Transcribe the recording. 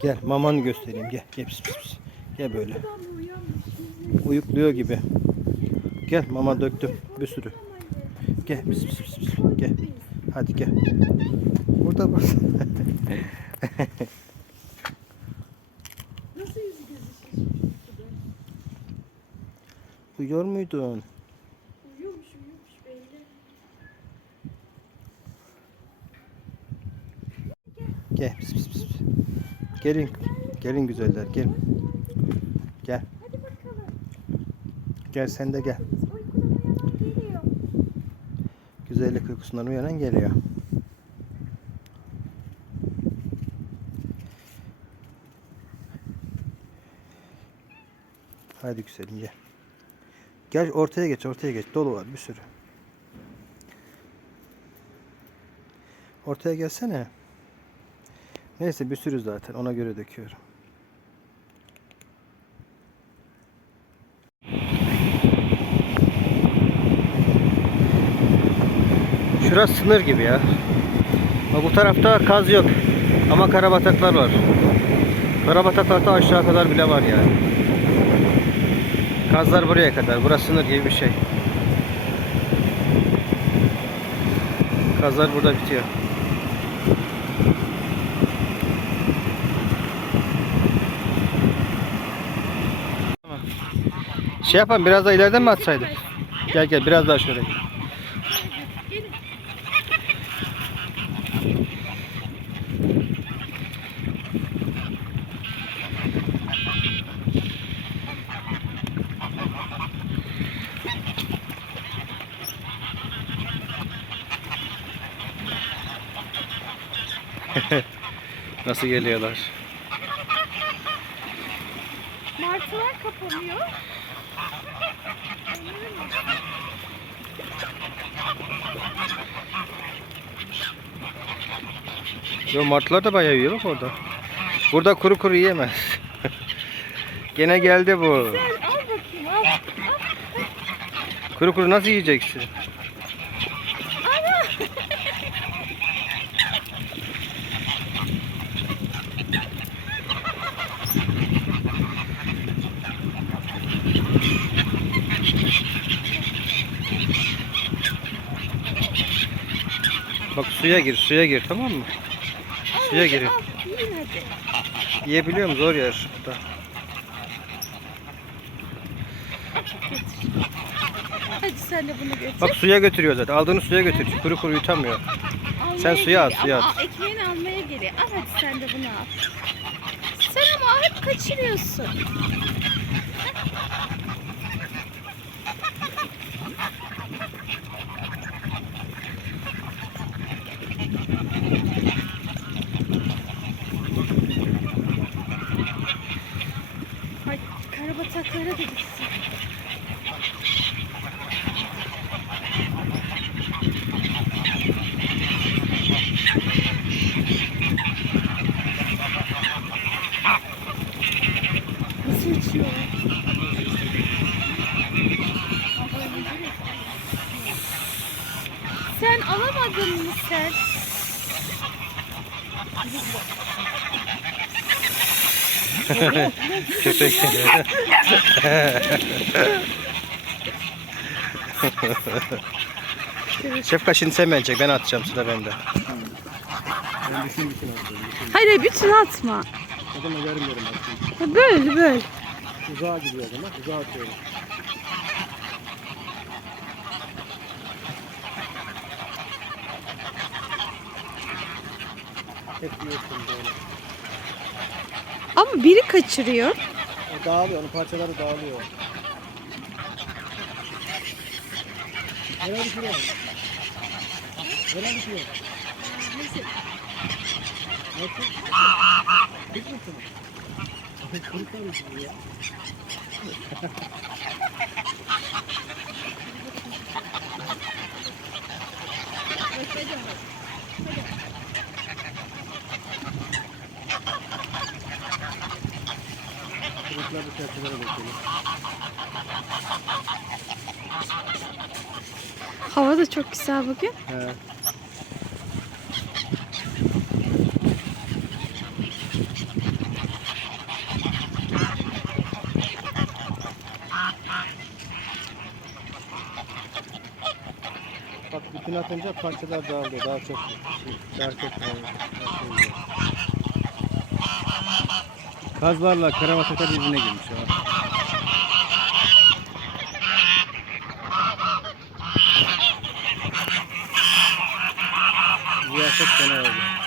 Gel mamanı göstereyim gel. Gel pis pis pis. Gel böyle. Uyukluyor gibi. Gel mama döktüm bir sürü. Gel pis pis pis pis. Gel. Hadi gel. Burada bak. Uyuyor muydun? Uyuyormuş uyuyormuş belli. Gel pis pis pis. Gelin. Gelin güzeller gel. Gel. Gel sen de gel. Güzellik uykusundan uyanan geliyor. Hadi güzelim gel. Gel ortaya geç ortaya geç. Dolu var bir sürü. Ortaya gelsene. Neyse bir sürü zaten ona göre döküyorum. Şurası sınır gibi ya. Ama bu tarafta kaz yok. Ama karabataklar var. Karabataklarda aşağı kadar bile var yani. Kazlar buraya kadar. Burası sınır gibi bir şey. Kazlar burada bitiyor. Şey yapalım biraz daha ileriden mi atsaydık? Gel gel biraz daha şöyle. Nasıl geliyorlar? Martılar kapanıyor. Yo martılar da bayağı yiyor bak orada. Burada kuru kuru yiyemez. Gene geldi bu. Kuru kuru nasıl yiyeceksin? Bak suya gir, suya gir tamam mı? Suya hadi. Yiyebiliyor mu? Zor yer burada. Hadi sen de bunu götür. Bak suya götürüyor zaten. Aldığını suya götürüyor. Kuru kuru yutamıyor. Almaya sen suya at, geliyor. suya ama at. ekmeğini almaya geliyor. Al hadi sen de bunu al. Sen ama hep kaçırıyorsun. Uçuyor? Sen alamadın mı sen? Köpek. Şefka şimdi sen çek. Ben atacağım sıra bende. Ben düşün bütün atacağım. Hayır bütün atma. O zaman yarım yarım. Ha, Böyle böyle. Uzağa gidiyor o zaman. Uzağa atıyorum. Hep yiyorsun böyle. Ama biri kaçırıyor. O dağılıyor. Onun parçaları dağılıyor. Nereye gidiyor? Nereye gidiyor? Nasıl? Kırk mısın? Kırk Kırıklar bu çerçeveye döküyor. Hava da çok güzel bugün. He. Bak bütün atınca parçalar dağılıyor. Daha çok dert etmiyor. Kazlarla karabataklar birbirine girmiş ya. Ziyafet fena oldu.